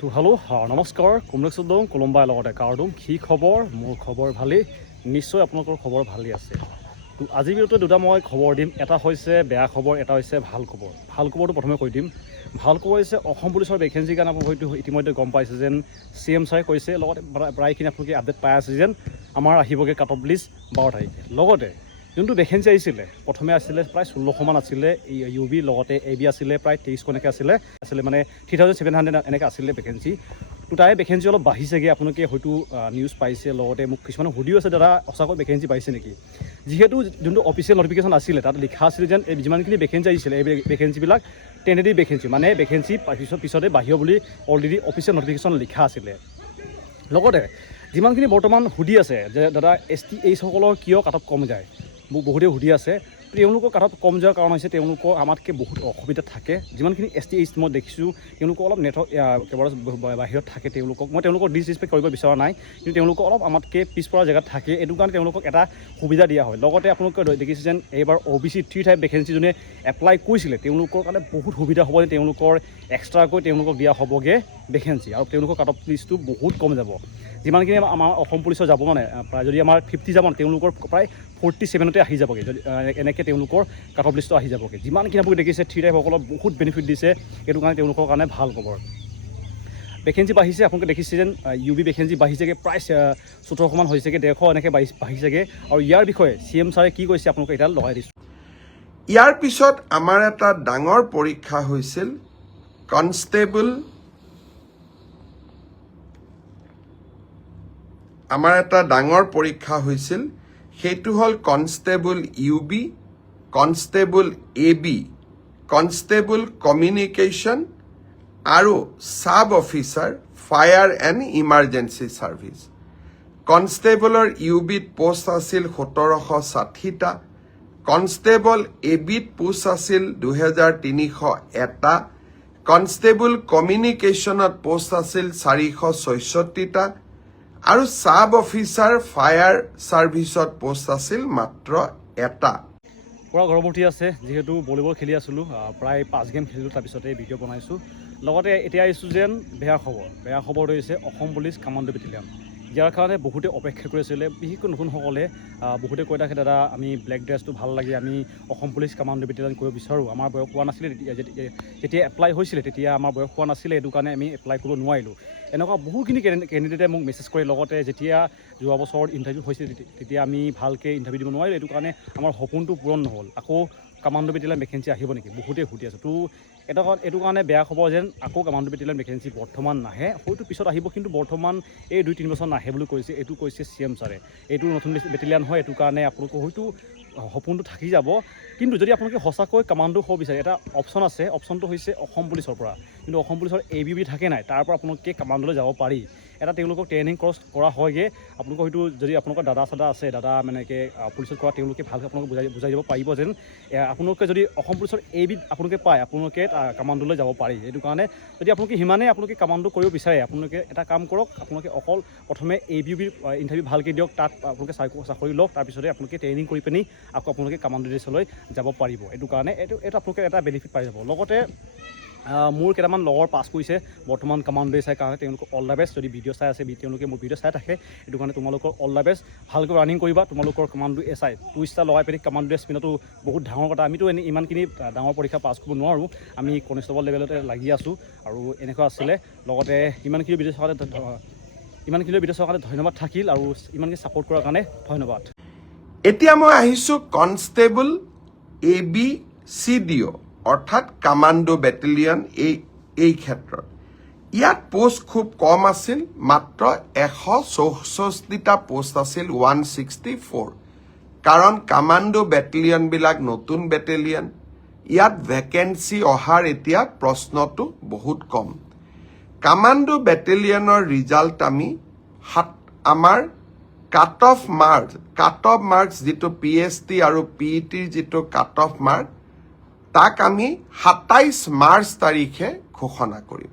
তো হেল্ল' নমস্কাৰ কুমলেশ্বৰদম কোলম্বাই লগতে কাৰ্ডুম কি খবৰ মোৰ খবৰ ভালেই নিশ্চয় আপোনালোকৰ খবৰ ভালেই আছে তো আজিৰ ভিডিঅ'টো দুটা মই খবৰ দিম এটা হৈছে বেয়া খবৰ এটা হৈছে ভাল খবৰটো প্ৰথমে কৈ দিম ভাল খবৰ হৈছে অসম পুলিচৰ ভেকেঞ্চিৰ কাৰণে আপোনালোকে হয়তো ইতিমধ্যে গম পাইছে যেন CM ছাৰে কৈছে লগতে প্ৰায়খিনি আপোনালোকে আপডেট পাই আছে যেন আমাৰ আহিবগৈ কাট অফ লিষ্ট 12 তাৰিখে লগতে যোনটো ভেকেঞ্চি আহিছিলে প্ৰথমে আছিলে প্ৰায় 1600 মান আছিলে UB লগতে AB আছিলে প্ৰায় 2300 আছিলে মানে 3700 এনেকৈ আছিলে ভেকেঞ্চি তো তাৰে ভেকেঞ্চি অলপ বাঢ়িছেগৈ আপোনালোকে হয়তো নিউজ পাইছে লগতে মোক কিছুমানে সুধিও আছে দাদা সঁচাকৈ ভেকেঞ্চি পাইছে নেকি যিহেতু যোনটো অফিচিয়েল নটিফিকেশ্যন আছিলে তাত লিখা আছিলে যেন যিমানখিনি ভেকেঞ্চি আহিছিলে এই ভেকেঞ্চিবিলাক টেন্টেটিভ ভেকেঞ্চি মানে ভেকেঞ্চি পিছতে বাঢ়িব বুলি অলৰেডি অফিচিয়েল নটিফিকেশ্যন লিখা আছিলে লগতে যিমানখিনি বৰ্তমান সুধি আছে যে দাদা ST এইসকলৰ কিয় কাট অফ কম যায় বহুতে সুধি আছে তেওঁলোকৰ কাট অফ কম যোৱাৰ কাৰণ হৈছে তেওঁলোকৰ আমাতকৈ বহুত অসুবিধা থাকে যিমানখিনি ST মই দেখিছোঁ তেওঁলোকৰ অলপ নেটৱৰ্ক কেৱল বাহিৰত থাকে মই তেওঁলোকক ডিছৰেচপেক্ট কৰিব বিচৰা নাই কিন্তু তেওঁলোকৰ অলপ আমাতকৈ পিছপৰা জেগাত থাকে এইটো কাৰণে তেওঁলোকক এটা সুবিধা দিয়া হয় লগতে আপোনালোকে দেখিছে যেন এইবাৰ OBC 3 টাইপ ভেকেঞ্চি যোনে এপ্লাই কৰিছিলে তেওঁলোকৰ কাৰণে বহুত সুবিধা হ'ব যে তেওঁলোকৰ এক্সট্ৰাকৈ তেওঁলোকক দিয়া হ'বগৈ ভেকেঞ্চি আৰু তেওঁলোকৰ কাট অফ লিষ্টটো বহুত কম যাব যিমানখিনি আমাৰ অসম পুলিচৰ যাব মানে প্ৰায় যদি আমাৰ 50 যাব তেওঁলোকৰ প্ৰায় 47তে আহি যাবগৈ যদি এনেকৈ তেওঁলোকৰ কাট অফ লিষ্টটো আহি যাবগৈ যিমানখিনি আপুনি দেখিছে 3 টাইপসকলক বহুত বেনিফিট দিছে এইটো কাৰণে তেওঁলোকৰ কাৰণে ভাল খবৰ ভেকেঞ্চি বাঢ়িছে আপোনালোকে দেখিছে যেন UB ভেকেঞ্চি বাঢ়িছেগৈ প্ৰায় 1700 মান হৈছেগৈ 150 এনেকৈ বাঢ়িছেগৈ আৰু ইয়াৰ বিষয়ে CM ছাৰে কি কৈছে আপোনালোকে এতিয়া লগাই দিছোঁ ইয়াৰ পিছত আমাৰ এটা ডাঙৰ পৰীক্ষা হৈছিল কনষ্টেবল সেইটো হ'ল constable UB constable AB constable communication আৰু sub officer fire and emergency service কনষ্টেবলৰ UBত পোষ্ট আছিল 1760টা কনষ্টেবল ABত পোষ্ট আছিল 2301টা কনষ্টেবল কমিউনিকেশ্যনত পোষ্ট আছিল 466টা আৰু সাব অফিচাৰ ফায়াৰ ছাৰ্ভিচত পোষ্ট আছিল মাত্ৰ এটা পূৰা গৰ্ভৱতী আছে যিহেতু ভলীবল খেলি আছিলোঁ প্ৰায় 5 গেম খেলিলোঁ তাৰপিছতে ভিডিঅ' বনাইছোঁ লগতে এতিয়া আহিছোঁ যেন বেয়া খবৰটো হৈছে অসম পুলিচ কামাণ্ডো বেটেলিয়ন ইয়াৰ কাৰণে বহুতে অপেক্ষা কৰি আছিলে বিশেষকৈ নতুনসকলে বহুতে কৈ থাকে দাদা আমি ব্লেক ড্ৰেছটো ভাল লাগে আমি অসম পুলিচ কামাণ্ডো বেটেলিয়ন কৰিব বিচাৰোঁ আমাৰ বয়স হোৱা নাছিলে যেতিয়া এপ্লাই হৈছিলে তেতিয়া আমাৰ বয়স হোৱা নাছিলে এইটো কাৰণে আমি এপ্লাই কৰিব নোৱাৰিলোঁ এনেকুৱা বহুখিনি কেণ্ডিডেটে মোক মেছেজ কৰে লগতে যেতিয়া যোৱা বছৰ ইণ্টাৰভিউ হৈছিল তেতিয়া আমি ভালকৈ ইণ্টাৰভিউ দিব নোৱাৰিলোঁ এইটো কাৰণে আমাৰ সপোনটো পূৰণ নহ'ল আকৌ কামাণ্ডো বেটেলিয়ন ভেকেঞ্চি আহিব নেকি বহুতেই সুধি আছে তো এইটো কাৰণে বেয়া খবৰ যেন আকৌ কামাণ্ডো বেটেলিয়ন ভেকেঞ্চি বৰ্তমান নাহে হয়তো পিছত আহিব কিন্তু বৰ্তমান এই 2-3 বছৰ নাহে বুলি কৈছে এইটো কৈছে CM ছাৰে এইটো নতুন বেটেলিয়ন হয় এইটো কাৰণে আপোনালোকৰ হয়তো সপোনটো থাকি যাব কিন্তু যদি আপোনালোকে সঁচাকৈ কামাণ্ডো হ'ব বিচাৰে এটা অপশ্যন আছে অপশ্যনটো হৈছে অসম পুলিচৰ পৰা কিন্তু অসম পুলিচৰ ABB থাকে নাই তাৰ পৰা আপোনালোকে কামাণ্ডোলৈ যাব পাৰি এটা তেওঁলোকক ট্ৰেইনিং কৰ্চ কৰা হয়গৈ আপোনালোকৰ হয়তো যদি আপোনালোকৰ দাদা আছে দাদা মানেকৈ পুলিচত কৰা তেওঁলোকে ভালকৈ আপোনালোকে বুজাই দিব পাৰিব যেন আপোনালোকে যদি অসম পুলিচৰ ABত আপোনালোকে পায় আপোনালোকে কামাণ্ডোলৈ যাব পাৰি এইটো কাৰণে যদি আপোনালোকে সিমানেই আপোনালোকে কামাণ্ডো কৰিব বিচাৰে আপোনালোকে এটা কাম কৰক আপোনালোকে অকল প্ৰথমে ABB ইণ্টাৰভিউ ভালকৈ দিয়ক তাত আপোনালোকে চাকৰি লওক তাৰপিছতে আপোনালোকে ট্ৰেইনিং কৰি পিনি আকৌ আপোনালোকে কামাণ্ডো ৰেচলৈ যাব পাৰিব এইটো কাৰণে এইটো আপোনালোকে এটা বেনিফিট পাই যাব লগতে মোৰ কেইটামান লগৰ পাছ কৰিছে বৰ্তমান কামাণ্ডো চাই কাৰণে তেওঁলোকক অল দ্য বেষ্ট যদি ভিডিঅ' চাই আছে তেওঁলোকে মোৰ ভিডিঅ' চাই থাকে এইটো কাৰণে তোমালোকৰ অল দ্য বেষ্ট ভালকৈ ৰানিং কৰিবা তোমালোকৰ কামাণ্ডো SI 2 ষ্টাৰ লগাই পিনি কামাণ্ডো স্পিনতো বহুত ডাঙৰ কথা আমিতো ইমানখিনি ডাঙৰ পৰীক্ষা পাছ কৰিব নোৱাৰোঁ আমি কনষ্টেবল লেভেলতে লাগি আছোঁ আৰু এনেকুৱা আছিলে লগতে ইমানখিনি ভিডিঅ' চোৱাৰ কাৰণে ধন্যবাদ থাকিল আৰু ইমানখিনি ছাপোৰ্ট কৰাৰ কাৰণে ধন্যবাদ এতিয়া মই আহিছোঁ কনষ্টেবল ABCDO অৰ্থাৎ কামাণ্ডো বেটেলিয়ন এই ক্ষেত্ৰত ইয়াত পোষ্ট খুব কম আছিল মাত্ৰ 164টা পোষ্ট আছিল 164 কাৰণ কামাণ্ডো বেটেলিয়নবিলাক নতুন বেটেলিয়ন ইয়াত ভেকেঞ্চি অহাৰ এতিয়া প্ৰশ্নটো বহুত কম কামাণ্ডো বেটেলিয়নৰ ৰিজাল্ট আমি আমাৰ কাট অফ মাৰ্কছ যিটো PST আৰু PETৰ যিটো কাট অফ মাৰ্ক তাক আমি 27 মাৰ্চ তাৰিখে ঘোষণা কৰিম